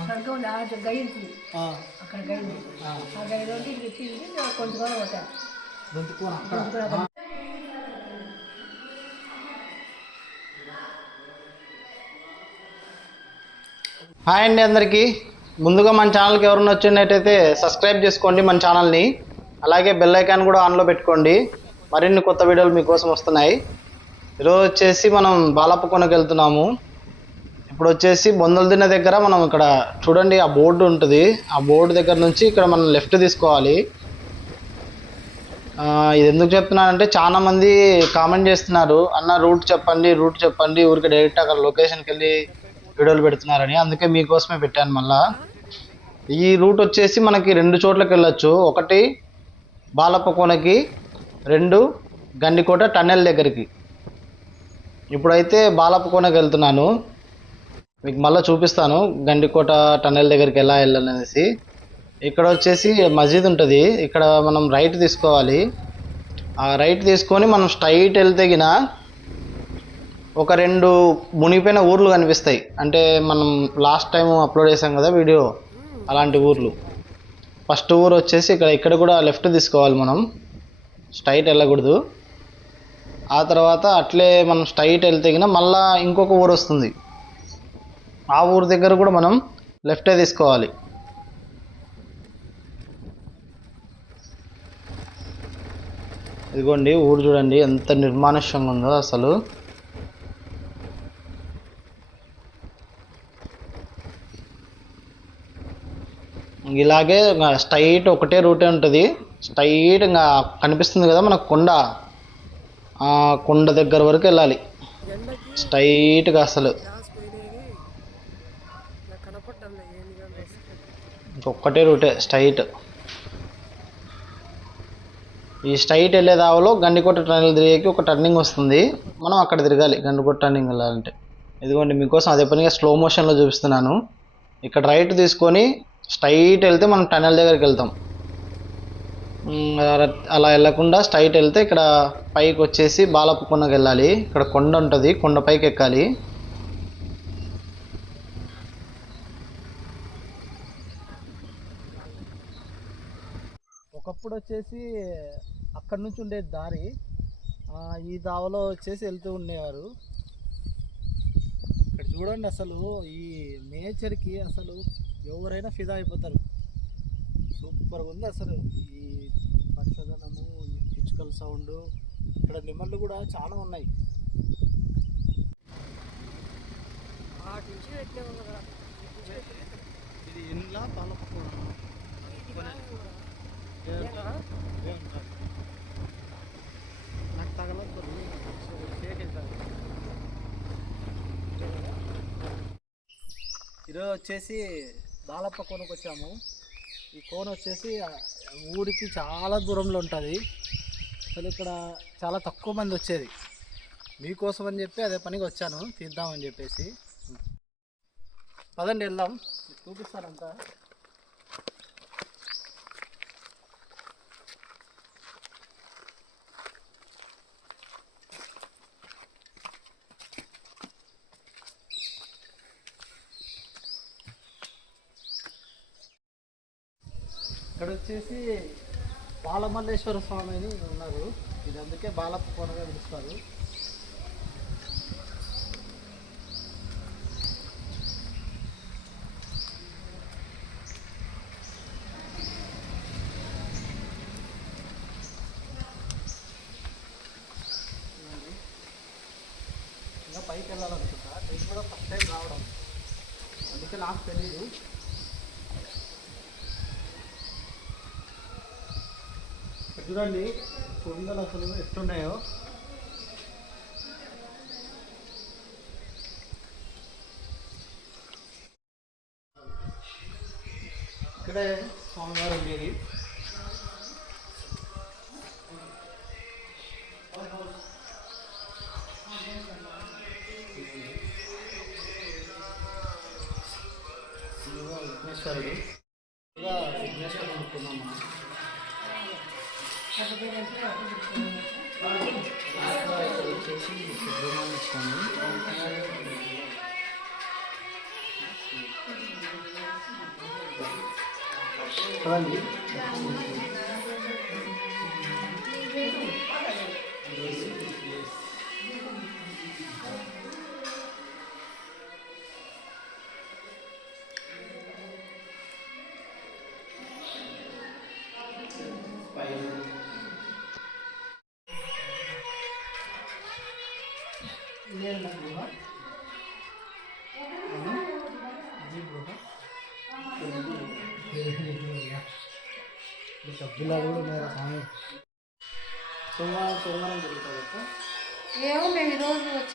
అక్కడ ఆ. కొంచెం హాయ్ అండి అందరికీ. ముందుగా మన ఛానల్కి ఎవరైనా వచ్చినట్టయితే సబ్స్క్రైబ్ చేసుకోండి మన ఛానల్ని. అలాగే బెల్ ఐకాన్ కూడా ఆన్లో పెట్టుకోండి. మరిన్ని కొత్త వీడియోలు మీకోసం వస్తున్నాయి. ఈరోజు వచ్చేసి మనం బాలప్పకొనకు వెళ్తున్నాము. ఇప్పుడు వచ్చేసి బొందల దిన్న దగ్గర మనం ఇక్కడ చూడండి ఆ బోర్డు ఉంటుంది. ఆ బోర్డు దగ్గర నుంచి ఇక్కడ మనం లెఫ్ట్ తీసుకోవాలి. ఇది ఎందుకు చెప్తున్నానంటే చాలామంది కామెంట్ చేస్తున్నారు. అన్న రూట్ చెప్పండి రూట్ చెప్పండి ఊరికి డైరెక్ట్ అక్కడ లొకేషన్కి వెళ్ళి వీడియోలు పెడుతున్నారని. అందుకే మీకోసమే పెట్టాను మళ్ళా. ఈ రూట్ వచ్చేసి మనకి రెండు చోట్లకి వెళ్ళొచ్చు ఒకటి బాలప్పకోనకి రెండు గండికోట టన్నెల్ దగ్గరికి. ఇప్పుడైతే బాలప్పకోనకి వెళ్తున్నాను మీకు మళ్ళీ చూపిస్తాను. గండికోట టన్నెల్ దగ్గరికి ఎలా వెళ్ళాలనేసి. ఇక్కడ వచ్చేసి మస్జిద్ ఉంటుంది. ఇక్కడ మనం రైట్ తీసుకోవాలి. ఆ రైట్ తీసుకొని మనం స్ట్రైట్ వెళ్తే గిన ఒక రెండు మునిగిపోయిన ఊర్లు కనిపిస్తాయి. అంటే మనం లాస్ట్ టైం అప్లోడ్ చేసాం కదా వీడియో అలాంటి ఊర్లు. ఫస్ట్ ఊరు వచ్చేసి ఇక్కడ ఇక్కడ కూడా లెఫ్ట్ తీసుకోవాలి మనం. స్ట్రైట్ వెళ్ళకూడదు. ఆ తర్వాత అట్లే మనం స్ట్రైట్ వెళ్తే గిన ఇంకొక ఊరు వస్తుంది. ఆ ఊరు దగ్గర కూడా మనం లెఫ్టే తీసుకోవాలి. ఇదిగోండి ఊరు చూడండి ఎంత నిర్మానుష్యంగా ఉందో అసలు. ఇలాగే స్ట్రైట్ ఒకటే రూటే ఉంటుంది. స్ట్రైట్ ఇంకా కనిపిస్తుంది కదా మనకు కొండ. కొండ దగ్గర వరకు వెళ్ళాలి. స్ట్రైట్గా అసలు. ఒక్కటే రూటే స్ట్రైట్. ఈ స్ట్రైట్ వెళ్ళే దావలో గండికోట టర్నింగ్ తిరిగేకి ఒక టర్నింగ్ వస్తుంది. మనం అక్కడ తిరగాలి గండికోట టర్నింగ్ వెళ్ళాలంటే. ఇదిగోండి మీకోసం అదే పనిగా స్లో మోషన్లో చూపిస్తున్నాను. ఇక్కడ రైట్ తీసుకొని స్ట్రైట్ వెళ్తే మనం టనల్ దగ్గరికి వెళ్తాం. అలా- అలా వెళ్ళకుండా స్ట్రైట్ వెళ్తే ఇక్కడ పైకి వచ్చేసి బాలప్ప వెళ్ళాలి. ఇక్కడ కొండ ఉంటుంది కొండ పైకి ఎక్కాలి. వచ్చేసి అక్కడ నుంచి ఉండే దారి ఈ దావలో వచ్చేసి వెళ్తూ ఉండేవారు. ఇక్కడ చూడండి అసలు ఈ నేచర్కి అసలు ఎవరైనా ఫిదా అయిపోతారు. సూపర్గా ఉంది అసలు ఈ పచ్చదనము ఈ పిచ్చుకల సౌండ్ ఇక్కడ నిమ్మలు కూడా చాలా ఉన్నాయి. ఇది ఇండ్ల పాలపక్క నాకు తగలదు ఈరోజు వచ్చేసి బాలప్ప కోనకు వచ్చాము. ఈ కోన వచ్చేసి ఊరికి చాలా దూరంలో ఉంటుంది. అసలు ఇక్కడ చాలా తక్కువ మంది వచ్చేది. మీకోసం అని చెప్పి అదే పనికి వచ్చాను. తీద్దామని చెప్పేసి. పదండి వెళ్దాం. చూపిస్తానంతా. ఇక్కడ వచ్చేసి బాలమల్లేశ్వర స్వామి అని ఉన్నారు. ఇది అందుకే బాలప్ప కోనగా పిలుస్తారు. ఇంకా పైకి వెళ్ళాలనుకుంటా నేను కూడా ఫస్ట్ టైం రావడం. అందుకే నాకు తెలీదు. చూడండి కొండలు అసలు ఎట్లున్నాయో. ఇక్కడే స్వామివారు ఉండేది. విఘ్నేశ్వరుడు. చూడండి వచ్చేసి సుబ్రహ్మణ్య స్వామి చూడండి డబ్బులు కూడా ఉన్నారా స్వామి సోమవారం సోమవారం జరుగుతుంది అక్క ఏమో మేము ఈరోజు వచ్చి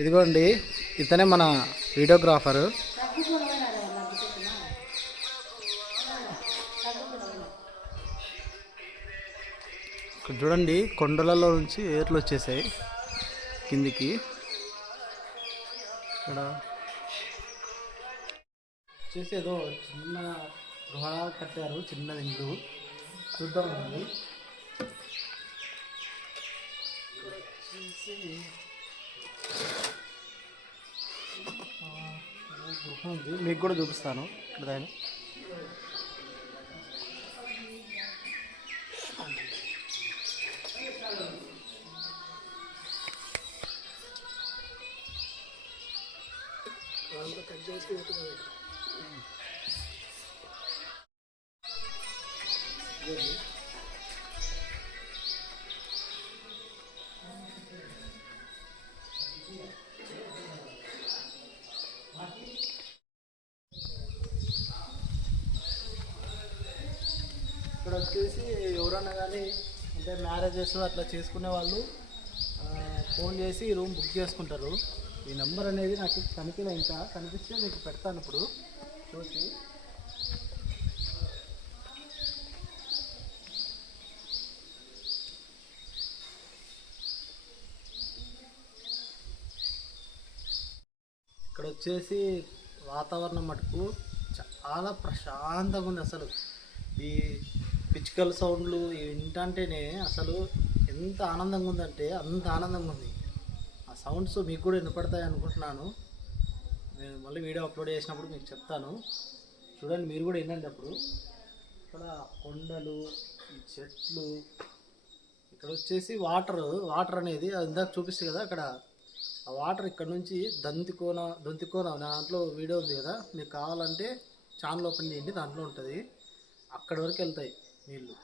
ఇదిగోండి ఇతనే మన వీడియోగ్రాఫర్. ఇక్కడ చూడండి కొండలలో నుంచి ఏర్లు వచ్చేసాయి కిందికి. ఇక్కడ వచ్చేసి ఏదో చిన్న గృహ కట్టారు చిన్నది ఇల్లు చూద్దాం అండి గృహ ఉంది మీకు కూడా చూపిస్తాను. ఇక్కడ దాని ఇక్కడ వచ్చేసి ఎవరన్నా కానీ అంటే మ్యారేజెస్ అట్లా చేసుకునే వాళ్ళు ఫోన్ చేసి రూమ్ బుక్ చేసుకుంటారు. ఈ నెంబర్ అనేది నాకు కనిపించలే ఇంకా. కనిపిస్తే మీకు పెడతాను ఇప్పుడు. చూసి. ఇక్కడ వచ్చేసి వాతావరణం మటుకు చాలా ప్రశాంతంగా ఉంది అసలు. ఈ పిచ్చుకల సౌండ్లు వింటంటేనే అసలు ఎంత ఆనందంగా ఉందంటే అంత ఆనందంగా ఉంది. ఆ సౌండ్స్ మీకు కూడా వినపడతాయి అనుకుంటున్నాను. నేను మళ్ళీ వీడియో అప్లోడ్ చేసినప్పుడు మీకు చెప్తాను. చూడండి మీరు కూడా వినండి అప్పుడు. ఇక్కడ కొండలు ఈ చెట్లు ఇక్కడ వచ్చేసి వాటర్ వాటర్ అనేది ఇందాక చూపిస్తుంది కదా అక్కడ. ఆ వాటర్ ఇక్కడ నుంచి దంతికోన దొంతికోన దాంట్లో వీడియో ఉంది కదా. మీకు కావాలంటే ఛానల్ ఓపెన్ చేయండి దాంట్లో ఉంటుంది. అక్కడి వరకు వెళ్తాయి. నీళ్ళు